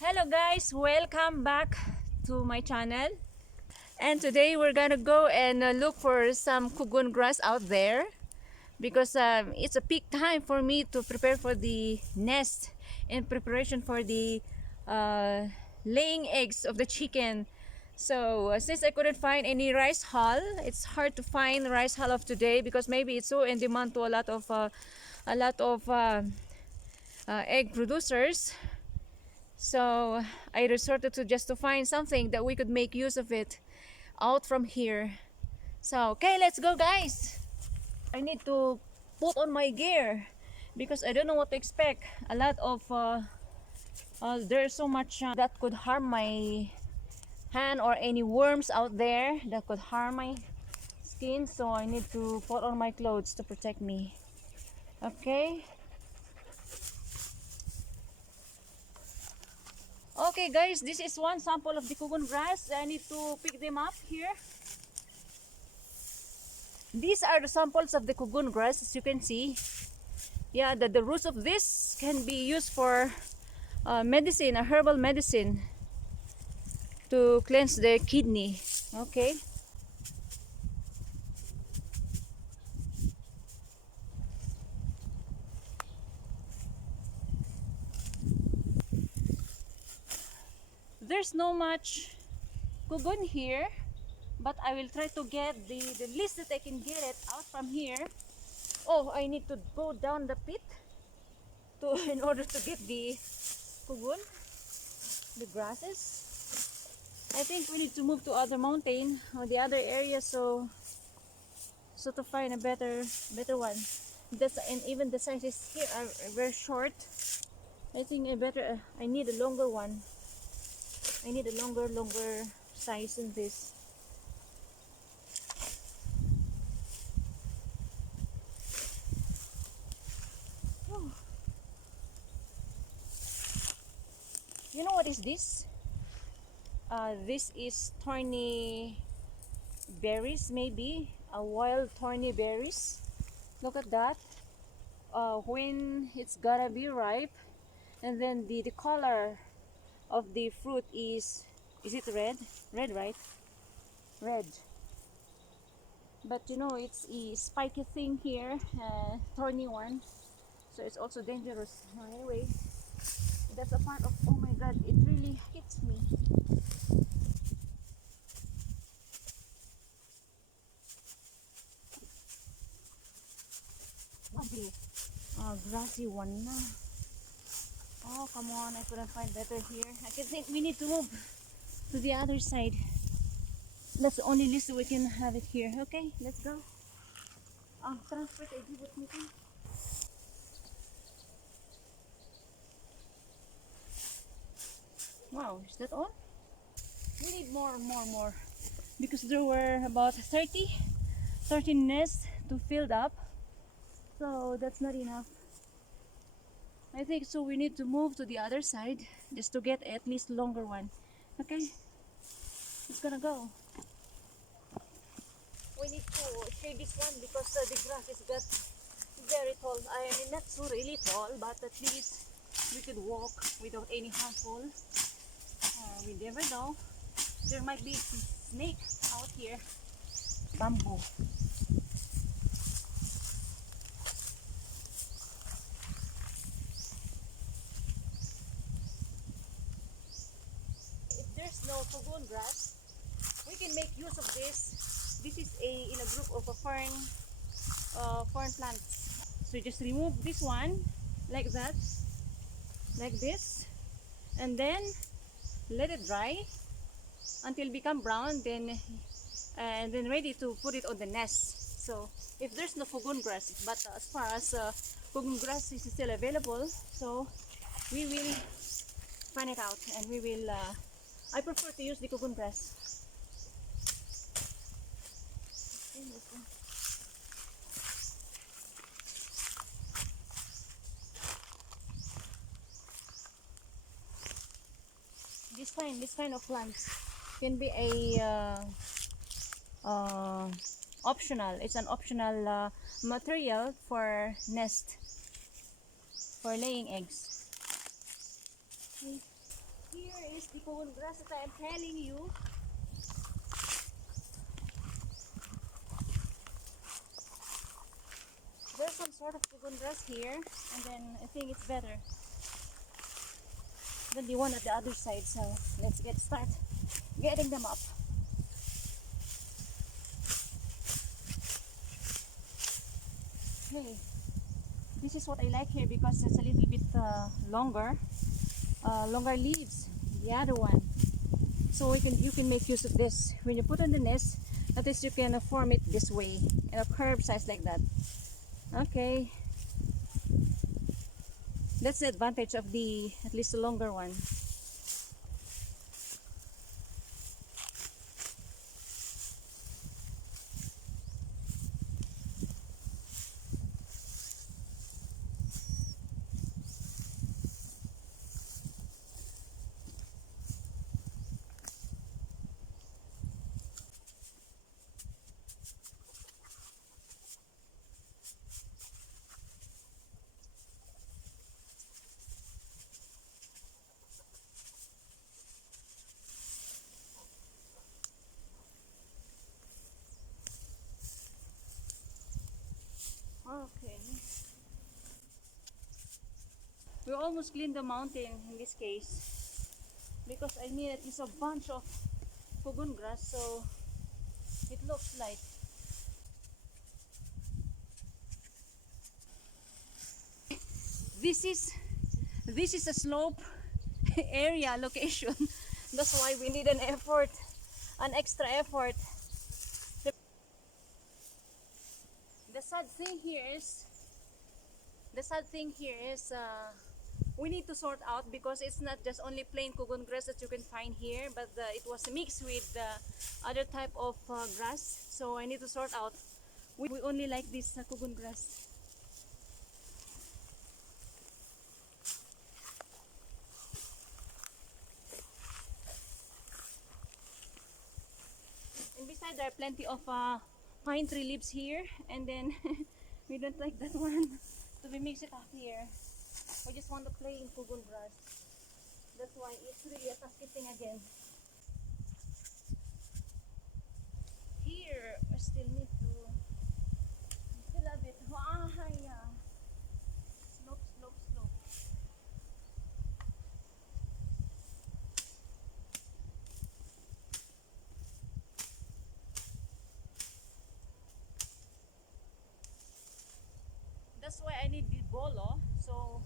Hello guys, welcome back to my channel. And today we're gonna go and look for some cogon grass out there because it's a peak time for me to prepare for the nest in preparation for the uh, laying eggs of the chicken. So since I couldn't find any rice hull, it's hard to find rice hull of today because maybe it's so in demand to a lot of egg producers. So I resorted to just to find something that we could make use of it out from here. So okay, let's go guys. I need to put on my gear because I don't know what to expect. A lot of there's so much that could harm my hand or any worms out there that could harm my skin. So I need to put on my clothes to protect me. Okay. Okay guys, this is one sample of the cogon grass. I need to pick them up here. These are the samples of the cogon grass, as you can see. Yeah, the roots of this can be used for medicine, a herbal medicine to cleanse the kidney. Okay. There's no much cogon here, but I will try to get the least that I can get it out from here. Oh, I need to go down the pit to in order to get the cogon, the grasses. I think we need to move to other mountain or the other area so to find a better one. That's and even the sizes here are very short. I think I need a longer one. I need a longer size than this. Oh. You know what is this? This is thorny berries, maybe a wild thorny berries. Look at that. When it's gotta be ripe, and then the color of the fruit is it red? Red, right? Red. But you know it's a spiky thing here, thorny one. So it's also dangerous. Anyway, that's a part of. Oh my God! It really hits me. Okay. Grassy one na. Oh, come on. I couldn't find better here. I can think we need to move to the other side. That's the only list we can have it here. Okay, let's go. Transport ID with me. Wow, is that all? We need more. Because there were about 30 nests to fill up. So that's not enough. I think so we need to move to the other side just to get at least longer one. Okay, it's gonna go. We need to shade this one because the grass is got very tall. I mean not so really tall, but at least we could walk without any harmful. We never know. There might be snake out here. Bamboo. If there's no cogon grass, we can make use of this. This is in a group of a fern plants. So just remove this one like that, like this, and then let it dry until become brown. Then and then ready to put it on the nest. So if there's no cogon grass, but as far as cogon grass is still available, so we will find it out and we will. I prefer to use the cogon grass. This kind of plants can be a optional. It's an optional material for nest for laying eggs. Okay. Here is the cogon grass that I am telling you. There's some sort of cogon grass here, and then I think it's better than the one at the other side. So let's start getting them up. Hey, this is what I like here because it's a little bit longer leaves. The other one, so you can make use of this when you put on the nest. At least you can form it this way in a curved size like that. Okay, that's the advantage of the at least the longer one. Okay. We almost cleaned the mountain in this case because I need at least a bunch of cogon grass so it looks like. This is a slope area location. That's why we need an extra effort. The, the sad thing here is we need to sort out because it's not just only plain cogon grass that you can find here, but it was mixed with other type of grass. So I need to sort out. We only like this cogon grass. And besides, there are plenty of pine tree leaves here, and then we don't like that one, so we mix it up here. We just want to play in cogon grass. That's why it's really a tasking again. Here, I still need to still a bit. Yeah. Slope, slope, slope. That's why I need the bolo, so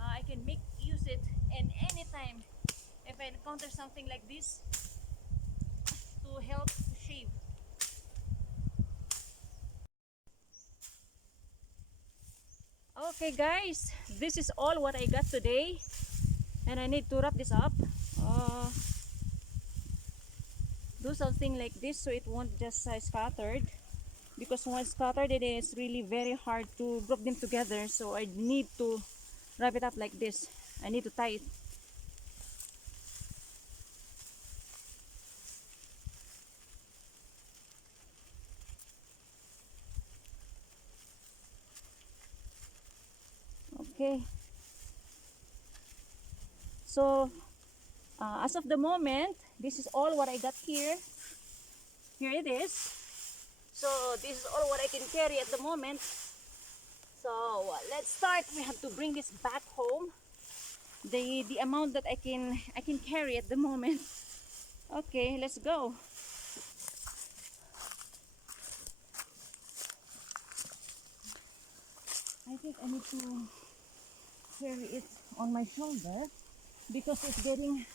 I can use it, and anytime if I encounter something like this to help to shave. Okay guys, this is all what I got today, and I need to wrap this up. Do something like this so it won't just scattered, because once scattered it is really very hard to group them together, so I need to wrap it up like this. I need to tie it. Okay, so as of the moment, this is all what I got here. Here it is. So this is all what I can carry at the moment. So let's start. We have to bring this back home. The amount that I can carry at the moment. Okay, let's go. I think I need to carry it on my shoulder because it's getting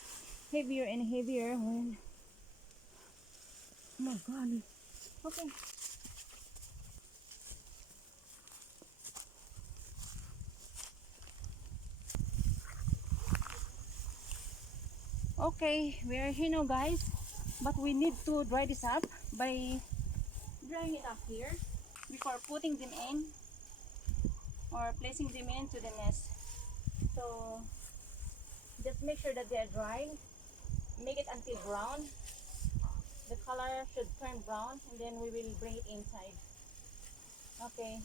heavier and heavier when, oh my god. Okay. Okay, we are here now guys, but we need to dry this up by drying it up here before putting them in or placing them into the nest. So just make sure that they are dry. Make it until brown. The color should turn brown, and then we will bring it inside. Okay.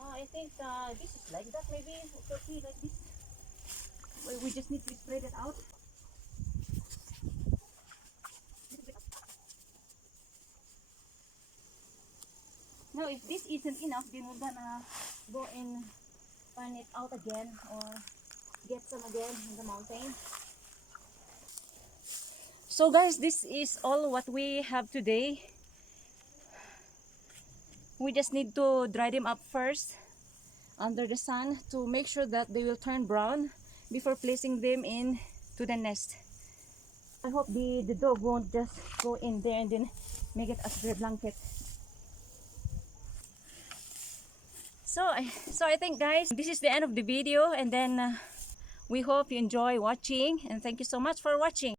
I think this is like that. Maybe it's okay like this. We just need to spread it out. Now, if this isn't enough, then we're gonna go and find it out again or get some again in the mountain. So guys, this is all what we have today. We just need to dry them up first under the sun to make sure that they will turn brown before placing them in to the nest. I hope the dog won't just go in there and then make it as their blanket. So I think guys, this is the end of the video, and then we hope you enjoy watching, and thank you so much for watching.